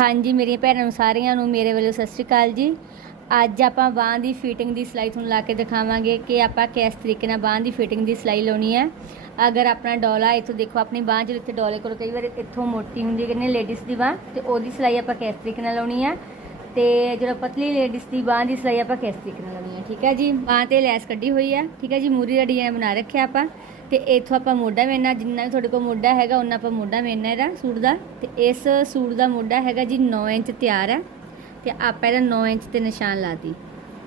ਹਾਂਜੀ, ਮੇਰੀਆਂ ਭੈਣਾਂ ਨੂੰ ਸਾਰਿਆਂ ਨੂੰ ਮੇਰੇ ਵੱਲੋਂ ਸਤਿ ਸ਼੍ਰੀ ਅਕਾਲ ਜੀ। ਅੱਜ ਆਪਾਂ ਬਾਂਹ ਦੀ ਫਿਟਿੰਗ ਦੀ ਸਿਲਾਈ ਤੁਹਾਨੂੰ ਲਾ ਕੇ ਦਿਖਾਵਾਂਗੇ ਕਿ ਆਪਾਂ ਕਿਸ ਤਰੀਕੇ ਨਾਲ ਬਾਂਹ ਦੀ ਫਿਟਿੰਗ ਦੀ ਸਿਲਾਈ ਲਾਉਣੀ ਹੈ। ਅਗਰ ਆਪਣਾ ਡੋਲਾ ਇੱਥੋਂ ਦੇਖੋ, ਆਪਣੀ ਬਾਂਹ ਜਿਹੜੇ ਇੱਥੇ ਡੋਲੇ ਕਰੋ ਕਈ ਵਾਰ ਇੱਥੋਂ ਮੋਟੀ ਹੁੰਦੀ ਹੈ ਕਿੰਨੇ ਲੇਡੀਜ਼ ਦੀ ਬਾਂਹ, ਤੇ ਉਹਦੀ ਸਿਲਾਈ ਆਪਾਂ ਕਿਸ ਤਰੀਕੇ ਨਾਲ ਲਾਉਣੀ ਹੈ? ਤੇ ਜਿਹੜਾ ਪਤਲੀ ਲੇਡੀਜ਼ ਦੀ ਬਾਂਹ ਦੀ ਸਿਲਾਈ ਆਪਾਂ ਕਿਸ ਤਰੀਕੇ ਨਾਲ ਲਾਉਣੀ ਹੈ? ਠੀਕ ਹੈ ਜੀ, ਬਾਂਹ ਤੇ ਲੈਸ ਕੱਢੀ ਹੋਈ ਹੈ। ਠੀਕ ਹੈ ਜੀ, ਮੂਰੀ ਦਾ ਡਿਜ਼ਾਈਨ ਬਣਾ ਰੱਖਿਆ ਆਪਾਂ। ਤੇ ਇੱਥੋਂ ਆਪਾਂ ਮੋਢਾ ਵੇਨਾ ਜਿੰਨਾ ਵੀ ਤੁਹਾਡੇ ਕੋਲ ਮੋਢਾ ਹੈਗਾ ਉਹਨਾਂ ਆਪਾਂ ਮੋਢਾ ਵੇਨਾ ਇਹਦਾ ਸੂਟ ਦਾ। ਤੇ ਇਸ ਸੂਟ ਦਾ ਮੋਢਾ ਹੈਗਾ ਜੀ 9 ਇੰਚ ਤਿਆਰ ਹੈ। ਤੇ ਆਪਾਂ ਇਹਦਾ 9 ਇੰਚ ਤੇ ਨਿਸ਼ਾਨ ਲਾਤੀ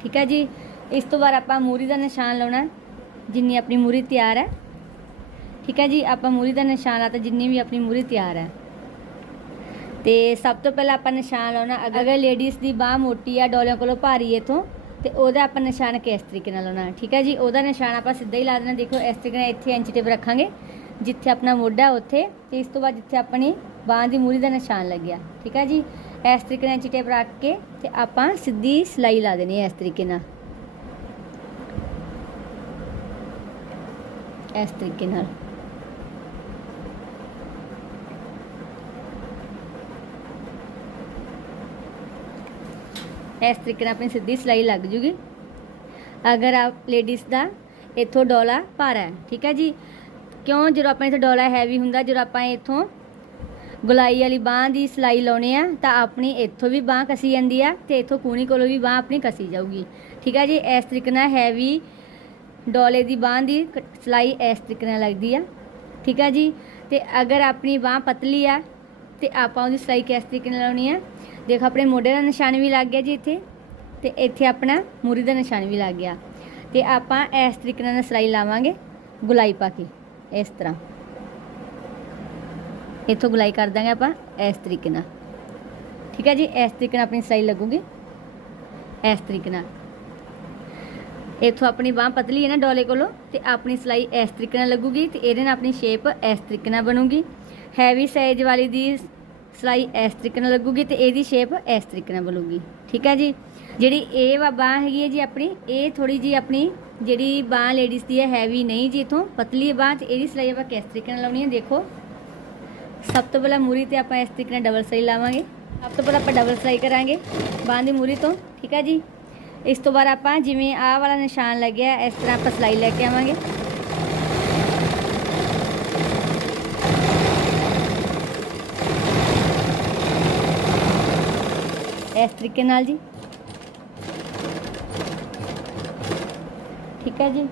ਠੀਕ ਹੈ ਜੀ? ਇਸ ਤੋਂ ਬਾਅਦ ਆਪਾਂ ਮੂਰੀ ਦਾ ਨਿਸ਼ਾਨ ਲਾਉਣਾ, ਜਿੰਨੀ ਆਪਣੀ ਮੂਰੀ ਤਿਆਰ ਹੈ। ਠੀਕ ਹੈ ਜੀ? ਆਪਾਂ ਮੂਰੀ ਦਾ ਨਿਸ਼ਾਨ ਲਾਤਾ, ਜਿੰਨੀ ਵੀ ਆਪਣੀ ਮੂਰੀ ਤਿਆਰ ਹੈ। ਤੇ ਸਭ ਤੋਂ ਪਹਿਲਾਂ ਆਪਾਂ ਨਿਸ਼ਾਨ ਲਾਉਣਾ, ਅਗਰ ਲੇਡੀਜ਼ ਦੀ ਬਾਹ ਮੋਟੀ ਆ, ਡੋਲਿਆਂ ਕੋਲੋਂ ਭਾਰੀ ਇਥੋਂ ਤੇ ਉਹਦਾ ਆਪਾਂ ਨਿਸ਼ਾਨ ਕਿਸ ਤਰੀਕੇ ਨਾਲ ਲਾਉਣਾ, ਠੀਕ ਹੈ ਜੀ? ਉਹਦਾ ਨਿਸ਼ਾਨ ਆਪਾਂ ਸਿੱਧਾ ਹੀ ਲਾ ਦੇਣਾ, ਦੇਖੋ, ਇਸ ਤਰੀਕੇ ਨਾਲ ਇੱਥੇ ਐਂਚੀ ਟੇਪ ਰੱਖਾਂਗੇ, ਜਿੱਥੇ ਆਪਣਾ ਮੋਢਾ ਉੱਥੇ, ਤੇ ਇਸ ਤੋਂ ਬਾਅਦ ਜਿੱਥੇ ਆਪਣੀ ਬਾਹ ਦੀ ਮੂਰੀ ਦਾ ਨਿਸ਼ਾਨ ਲੱਗਿਆ, ਠੀਕ ਹੈ ਜੀ? ਇਸ ਤਰੀਕੇ ਨਾਲ ਐਂਚੀ ਟੇਪ ਰੱਖ ਕੇ ਤੇ ਆਪਾਂ ਸਿੱਧੀ ਸਿਲਾਈ ਲਾ ਦੇਣੀ ਹੈ ਇਸ ਤਰੀਕੇ ਨਾਲ। ਇਸ ਤਰੀਕੇ ਨਾਲ। ਇਸ ਤਰੀਕੇ ਨਾਲ ਆਪਣੀ ਸਿੱਧੀ ਸਿਲਾਈ ਲੱਗ ਜੂਗੀ। ਅਗਰ ਆਪ ਲੇਡੀਜ਼ ਦਾ ਇੱਥੋਂ ਡੋਲਾ ਭਾਰਾ ਹੈ, ਠੀਕ ਹੈ ਜੀ? ਕਿਉਂ ਜਦੋਂ ਆਪਾਂ ਇੱਥੇ ਡੋਲਾ ਹੈਵੀ ਹੁੰਦਾ, ਜਦੋਂ ਆਪਾਂ ਇੱਥੋਂ ਗੁਲਾਈ ਵਾਲੀ ਬਾਹ ਦੀ ਸਿਲਾਈ ਲਾਉਣੇ ਆ, ਤਾਂ ਆਪਣੀ ਇੱਥੋਂ ਵੀ ਬਾਹ ਕਸੀ ਜਾਂਦੀ ਆ ਤੇ ਇੱਥੋਂ ਕੂਣੀ ਕੋਲੋਂ ਵੀ ਬਾਹ ਆਪਣੀ ਕਸੀ ਜਾਊਗੀ। ਠੀਕ ਹੈ ਜੀ? ਇਸ ਤਰੀਕੇ ਨਾਲ ਹੈਵੀ ਡੋਲੇ ਦੀ ਬਾਹ ਦੀ ਕ- ਸਿਲਾਈ ਇਸ ਤਰੀਕੇ ਨਾਲ ਲੱਗਦੀ ਆ। ਠੀਕ ਹੈ ਜੀ? ਤੇ ਅਗਰ ਆਪਣੀ ਬਾਹ ਪਤਲੀ ਆ, ਤੇ ਆਪਾਂ ਉਹਦੀ ਸਿਲਾਈ ਕਿਸ ਤਰੀਕੇ ਨਾਲ ਲਾਉਣੀ ਆ? ਦੇਖੋ, ਆਪਣੇ ਮੋਢੇ ਦਾ ਨਿਸ਼ਾਨ ਵੀ ਲੱਗ ਗਿਆ ਜੀ ਇੱਥੇ, ਤੇ ਇੱਥੇ ਆਪਣਾ ਮੂਰੀ ਦਾ ਨਿਸ਼ਾਨ ਵੀ ਲੱਗ ਗਿਆ। ਤੇ ਆਪਾਂ ਇਸ ਤਰੀਕੇ ਨਾਲ ਸਿਲਾਈ ਲਾਵਾਂਗੇ ਗੁਲਾਈ ਪਾ ਕੇ, ਇਸ ਤਰ੍ਹਾਂ। ਇੱਥੋਂ ਗੁਲਾਈ ਕਰ ਦਾਂਗੇ ਆਪਾਂ ਇਸ ਤਰੀਕੇ ਨਾਲ। ਠੀਕ ਹੈ ਜੀ, ਇਸ ਤਰੀਕੇ ਨਾਲ ਆਪਣੀ ਸਿਲਾਈ ਲੱਗੂਗੀ। ਇਸ ਤਰੀਕੇ ਨਾਲ। ਇੱਥੋਂ ਆਪਣੀ ਬਾਹ ਪਤਲੀ ਹੈ ਨਾ ਡੋਲੇ ਕੋਲੋਂ, ਤੇ ਆਪਣੀ ਸਿਲਾਈ ਇਸ ਤਰੀਕੇ ਨਾਲ ਲੱਗੂਗੀ, ਤੇ ਇਹਦੇ ਨਾਲ ਆਪਣੀ ਸ਼ੇਪ ਇਸ ਤਰੀਕੇ ਨਾਲ ਬਣੂਗੀ। ਹੈਵੀ ਸਾਈਜ਼ ਵਾਲੀ ਦੀ ਸਿਲਾਈ ਇਸ ਤਰੀਕੇ ਨਾਲ ਲੱਗੂਗੀ ਤੇ ਇਹਦੀ ਸ਼ੇਪ ਇਸ ਤਰੀਕੇ ਨਾਲ ਬਣੂਗੀ। ਠੀਕ ਹੈ ਜੀ? ਜਿਹੜੀ ਇਹ ਵਾ ਬਾਹ ਹੈਗੀ ਹੈ ਜੀ ਆਪਣੀ, ਇਹ ਥੋੜੀ ਜੀ ਆਪਣੀ ਜਿਹੜੀ ਬਾਹ ਲੇਡੀਜ਼ ਦੀ ਹੈ ਹੈਵੀ ਨਹੀਂ ਜੀ ਇਥੋਂ। ਪਤਲੀ ਬਾਹ ਤੇ ਇਹਦੀ ਸਿਲਾਈ ਆਪਾਂ ਕਿਸ ਤਰੀਕੇ ਨਾਲ ਲਾਉਣੀ ਹੈ? ਦੇਖੋ। ਸਭ ਤੋਂ ਪਹਿਲਾਂ ਮੂਰੀ ਤੇ ਆਪਾਂ ਇਸ ਤਰੀਕੇ ਨਾਲ ਡਬਲ ਸਲਾਈ ਲਾਵਾਂਗੇ। ਸਭ ਤੋਂ ਪਹਿਲਾਂ ਆਪਾਂ ਡਬਲ ਸਿਲਾਈ ਕਰਾਂਗੇ ਬਾਂਹ ਦੀ ਮੂਰੀ ਤੋਂ। ਠੀਕ ਹੈ ਜੀ? ਇਸ ਤੋਂ ਬਾਅਦ ਆਪਾਂ ਜਿਵੇਂ ਆਹ ਵਾਲਾ ਨਿਸ਼ਾਨ ਲੱਗਿਆ, ਇਸ ਤਰ੍ਹਾਂ ਆਪਾਂ ਸਿਲਾਈ ਲੈ ਕੇ ਆਵਾਂਗੇ। ਇਸ ਤਰੀਕੇ ਨਾਲ ਜੀ। ਠੀਕ ਹੈ ਜੀ।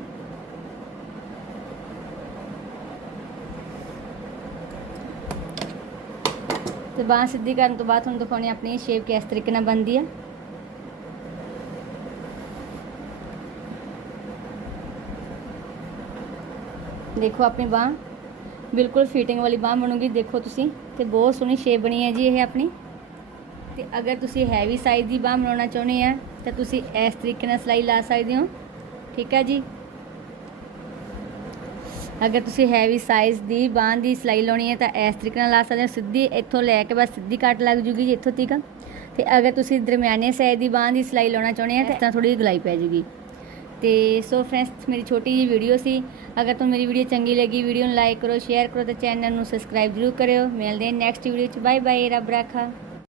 ਤੇ ਬਾਂਹ ਸਿੱਧੀ ਕਰਨ ਤੋਂ ਬਾਅਦ ਤੁਹਾਨੂੰ ਦਿਖਾਉਣੀ ਆਪਣੀ ਸ਼ੇਪ ਕਿਸ ਤਰੀਕੇ ਨਾਲ ਬਣਦੀ ਹੈ। ਦੇਖੋ ਆਪਣੀ ਬਾਂਹ, ਬਿਲਕੁਲ ਫਿਟਿੰਗ ਵਾਲੀ ਬਾਂਹ ਬਣੂਗੀ, ਦੇਖੋ ਤੁਸੀਂ, ਤੇ ਬਹੁਤ ਸੋਹਣੀ ਸ਼ੇਪ ਬਣੀ ਹੈ ਜੀ ਇਹ ਆਪਣੀ। ਤੇ ਅਗਰ ਤੁਸੀਂ ਹੈਵੀ ਸਾਈਜ਼ ਦੀ ਬਾਂਹ ਬਣਾਉਣਾ ਚਾਹੁੰਦੇ ਆ, ਤਾਂ ਤੁਸੀਂ ਇਸ ਤਰੀਕੇ ਨਾਲ ਸਿਲਾਈ ਲਾ ਸਕਦੇ ਹੋ। ਠੀਕ ਹੈ ਜੀ? ਅਗਰ ਤੁਸੀਂ ਹੈਵੀ ਸਾਈਜ਼ ਦੀ ਬਾਂਹ ਦੀ ਸਿਲਾਈ ਲਾਉਣੀ ਹੈ, ਤਾਂ ਇਸ ਤਰੀਕੇ ਨਾਲ ਲਾ ਸਕਦੇ ਹੋ। ਸਿੱਧੀ ਇੱਥੋਂ ਲੈ ਕੇ ਬਸ ਸਿੱਧੀ ਕੱਟ ਲੱਗ ਜੂਗੀ ਜੀ, ਇੱਥੋਂ ਤੱਕ। ਤੇ ਅਗਰ ਤੁਸੀਂ ਦਰਮਿਆਨੇ ਸਾਈਜ਼ ਦੀ ਬਾਂਹ ਦੀ ਸਿਲਾਈ ਲਾਉਣਾ ਚਾਹੁੰਦੇ ਆ, ਤਾਂ ਇਸ ਥੋੜੀ ਜਿਹੀ ਗਲਾਈ ਪੈ ਜੂਗੀ। ਤੇ ਸੋ ਫਰੈਂਡਸ ਮੇਰੀ ਛੋਟੀ ਜਿਹੀ ਵੀਡੀਓ ਸੀ। ਅਗਰ ਤੁਹਾਨੂੰ ਮੇਰੀ ਵੀਡੀਓ ਚੰਗੀ ਲੱਗੀ ਵੀਡੀਓ ਨੂੰ ਲਾਈਕ ਕਰੋ ਸ਼ੇਅਰ ਕਰੋ, ਤੇ ਚੈਨਲ ਨੂੰ ਸਬਸਕ੍ਰਾਈਬ ਜ਼ਰੂਰ ਕਰਿਓ। ਮਿਲਦੇ ਹਾਂ ਨੈਕਸਟ ਵੀਡੀਓ ਚ। ਬਾਏ ਬਾਏ ਰੱਬ ਰਾਖਾ।